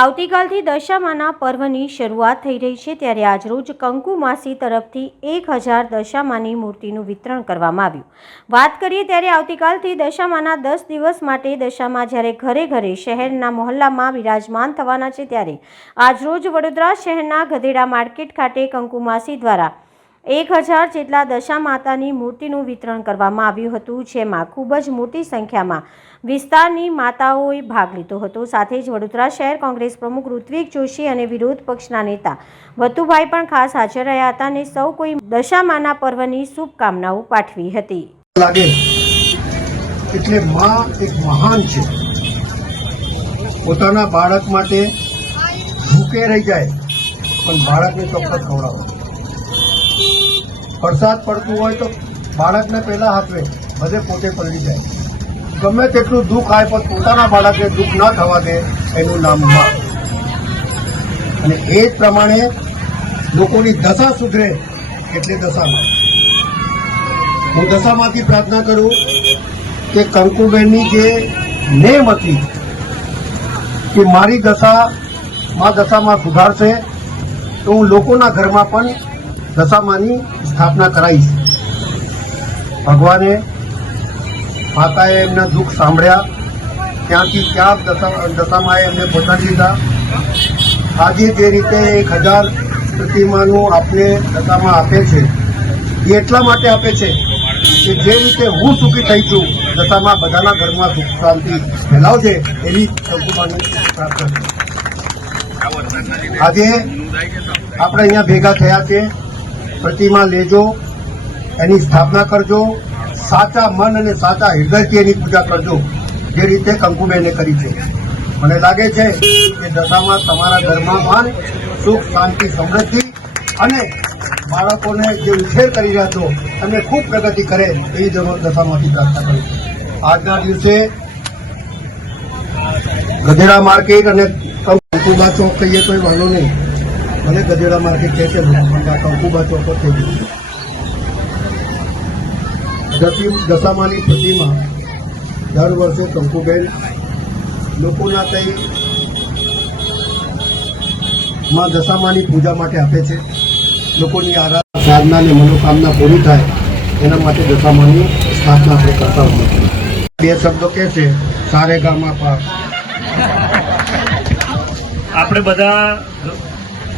આવતીકાલથી દશામાના પર્વની શરૂઆત થઈ રહી છે ત્યારે આજરોજ કંકુમાસી તરફથી એક હજાર દશામાની મૂર્તિનું વિતરણ કરવામાં આવ્યું. વાત કરીએ ત્યારે આવતીકાલથી દશામાના દસ દિવસ માટે દશામાં જ્યારે ઘરે ઘરે શહેરના મહોલ્લામાં બિરાજમાન થવાના છે ત્યારે આજરોજ વડોદરા શહેરના ગધેડા માર્કેટ ખાતે કંકુમાસી દ્વારા એક હજાર જેટલા દશા માતાની મૂર્તિનું વિતરણ કરવામાં આવ્યું હતું, જેમાં ખૂબ જ મોટી સંખ્યામાં વિસ્તારની માતાઓએ ભાગ લીધો હતો. સાથે જ વડોદરા શહેર કોંગ્રેસ પ્રમુખ ઋત્વિક જોશી અને વિરોધ પક્ષના નેતા વતુભાઈ પણ ખાસ હાજર રહ્યા હતા અને સૌ કોઈ દશામાના પર્વની શુભકામનાઓ પાઠવી હતી. લાગે એટલે માં એક મહાન છે. પોતાના બાળક માટે ભૂકે રહી જાય, પણ બાળકને ચોક્કસ ખવડાવે. વરસાદ પડતું હોય તો બાળકને પહેલા હાથવે બધે પોતે પલળી જાય. ગમે તેટલું દુઃખ આવે પણ પોતાના બાળકને દુઃખ ન થવા દે એનું નામમાં. અને એ જ પ્રમાણે લોકોની દશા સુધરે એટલે દશામાં. હું દશામાંથી પ્રાર્થના કરું કે કંકુબેનની જે નેમ હતી કે મારી દશા માં દશામાં સુધારશે તો હું લોકોના ઘરમાં પણ દશામાની સ્થાપના કરાઈ. છે ભગવાને માતાએ એમના દુઃખ સાંભળ્યા. ત્યાંથી દશા, દશામાએ એમને પહોંચાડી દીધા. આજે જે રીતે એક હજાર પ્રતિમાનું આપને દશામાં આપે છે, એ એટલા માટે આપે છે કે જે રીતે હું સુખી થઈ છું, દશામાં બધાના ઘરમાં સુખ શાંતિ ફેલાવશે એવી કંકુમાની પ્રાર્થના આજે આપણે અહીંયા ભેગા થયા છે. પ્રતિમા લેજો, એની સ્થાપના કરજો, સાચા મન અને સાચા હૃદયથી એની પૂજા કરજો, જે રીતે કંકુબેને કરી છે મને લાગે છે કે દશામાં તમારા ઘરમાં પણ સુખ, શાંતિ, સમૃદ્ધિ અને બાળકોને જે ઉછેર કરી રહ્યા છો, અને ખૂબ પ્રગતિ કરે એવી જરૂર દશામાંથી પ્રાર્થના કરું. આજના દિવસે ગધેડા માર્કેટ અને કંકુબા ચોક કહીએ તો વાંધો નહીં ભલે ગજેડા માર્કેટ છે તે ચોક જ થઈ ગયું દશામાની પ્રતિમા દર વર્ષે કંકુબેન લોકોના કઈ માં દશામાની પૂજા માટે આપે છે. લોકોની આરાધના, સાધના અને મનોકામના પૂરી થાય એના માટે દશામાની સ્થાપના આપણે કરતા હોઈએ બે શબ્દો કે છે સારે ગામા પા આપણે બધા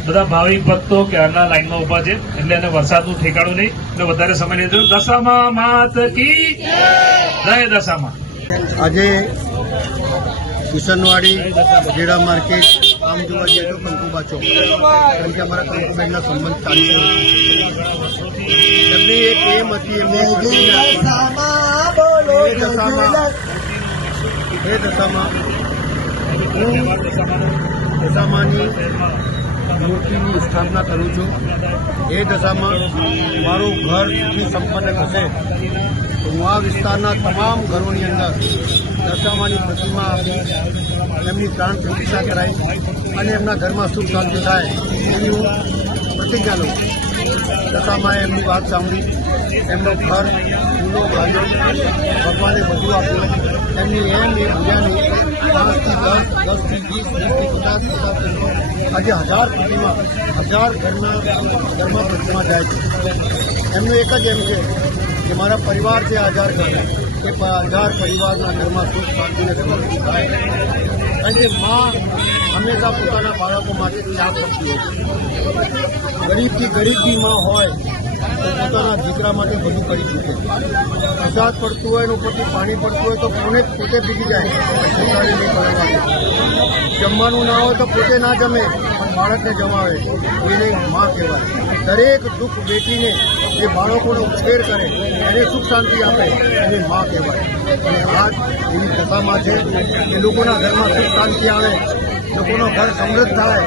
બધા ભાવિક ભક્તો ક્યારના લાઈનમાં ઊભા છે. એટલે એને વરસાદનું ઠેકાણું નહીં. એટલે વધારે સમય નહીં થયો દશામાં માત કી જય. દશામાં. આજે કિશનવાડી ગઢેડા માર્કેટ આમ જોવા જઈએ તો કંકુબા ચોક. કારણ કે અમારા કંકુબેનના સંબંધ ચાલી રહ્યો એમની એક એમ હતી એમને એ દશામાં એ દશામાં. દશામાની મૂર્તિની સ્થાપના કરું છું. એ દશામાં મારું ઘર સુખી સંપન્ન થશે. તો હું આ વિસ્તારના તમામ ઘરોની અંદર દશામાની પ્રતિમા આપી એમની પ્રાણ પ્રતિષ્ઠા કરાઈ અને એમના ઘરમાં સુખ શાંતિ થાય એની હું પ્રતિજ્ઞા લઉં દશામાં એમની વાત સાંભળી. એમનું ઘર ફૂલો ભાગ્યો ભગવાને બધું આપ્યું. એમની એમ એ પૂજાની પાંચથી દસ દસથી આજે હજાર પ્રતિમા હજાર ઘરના ઘરમાં પ્રતિમા જાય છે. એમનું એક જ એમ છે કે મારા પરિવાર છે હજાર ઘર એ હજાર પરિવારના ઘરમાં સુખ શાંતિને થાય. કારણ કે મા હંમેશા પોતાના બાળકો માટે ત્યાગ કરતી હોય છે. ગરીબથી ગરીબની માં હોય પોતાના દીકરા માટે બધું કરી શકે. વરસાદ પડતું હોય અને ઉપરથી પાણી પડતું હોય તો કોને પોતે ભીગી જાય? જમવાનું ના હોય તો પોતે ના જમે બાળકને જમાવે. એને માં કહેવાય. દરેક દુઃખ બેટીને જે બાળકોનો ઉછેર કરે, એને સુખ શાંતિ આપે, એને માં કહેવાય. અને આજ એવી કથામાં છે કે લોકોના ઘરમાં સુખ શાંતિ આવે, લોકોનો ઘર સમૃદ્ધ થાય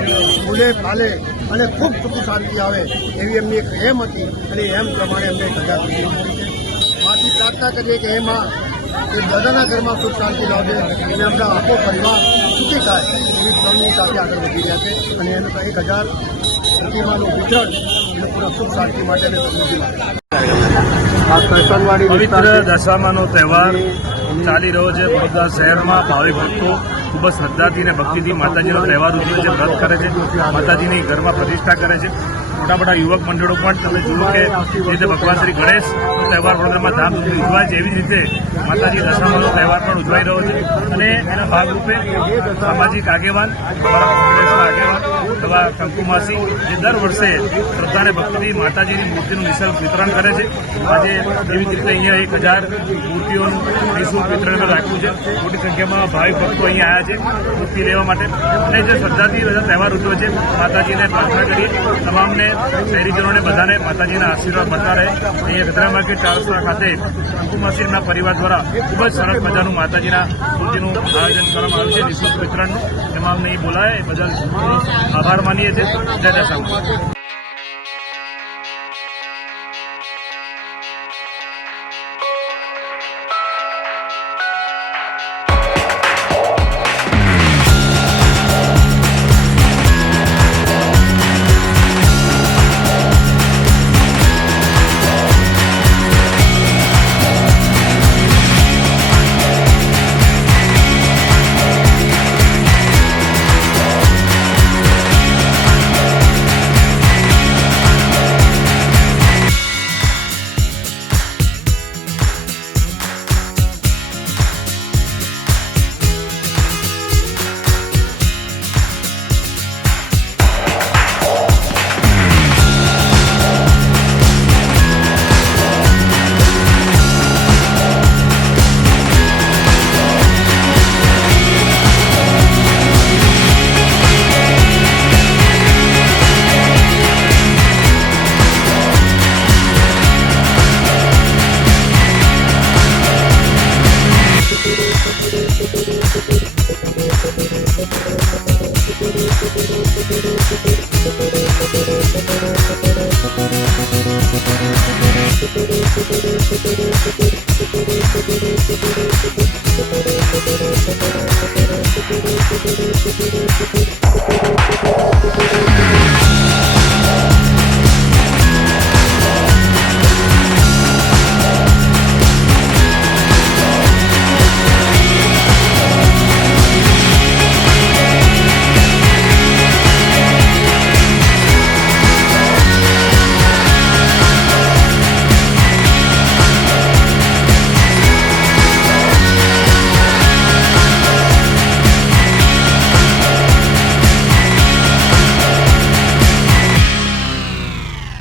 ફૂલે ફાલે અને ખૂબ સુખ શાંતિ આવે એવી એમની એક એમ હતી અને એમ પ્રમાણે અમને સજા કરી માથી પ્રાર્થના કરીએ કે એમાં એ દાદાના ઘરમાં સુખ શાંતિ લાવે અને આપણા આખો પરિવાર સુખી થાય એવી ત્રણની સાથે આગળ વધી રહ્યા છે અને એનું એક હજાર પ્રતિમાનું વિતરણ એ પૂરા સુખ શાંતિ માટે સમૃદ્ધિ કરસનવાડી પવિત્ર દશામાનો તહેવાર ચાલી રહ્યો છે વડોદરા શહેરમાં ભાવિક ભક્તો ખૂબ જ શ્રદ્ધાથી અને ભક્તિથી માતાજીનો તહેવાર ઉજવે છે, વ્રત કરે છે, માતાજીની ઘરમાં પ્રતિષ્ઠા કરે છે. મોટા મોટા યુવક મંડળો પણ તમે જુઓ કે જે રીતે ભગવાન શ્રી ગણેશ તહેવાર વડોદરામાં ધામધૂમથી ઉજવાય છે, એવી રીતે માતાજી દશામાનો તહેવાર પણ ઉજવાઈ રહ્યો છે. અને એના ભાગરૂપે સામાજિક આગેવાન આગેવાન એવા કંકુમાસી જે દર વર્ષે શ્રદ્ધા અને માતાજીની મૂર્તિનું નિઃશુલ્ક વિતરણ કરે છે. આજે એવી રીતે અહીંયા એક હજાર મૂર્તિઓનું નિઃશુલ્ક વિતરણ રાખ્યું છે. મોટી સંખ્યામાં ભાવિક ભક્તો અહીંયા આવ્યા છે મૂર્તિ લેવા માટે. અને જે શ્રદ્ધાથી બધા તહેવાર ઉજવે છે, માતાજીને પ્રાર્થના કરીએ. તમામને શહેરીજનોને બધાને માતાજીના આશીર્વાદ મળતા રહે. અહીંયા ગધરા માર્કેટ ચારસરા ખાતે કંકુમાસીના પરિવાર દ્વારા ખૂબ જ સરસ મજાનું માતાજીના મૂર્તિનું આયોજન કરવામાં આવ્યું છે. નિઃશુલ્ક વિતરણનું. તમામને અહીં બોલાય. એ બદલ આભાર માનીએ છીએ. જય દશામાં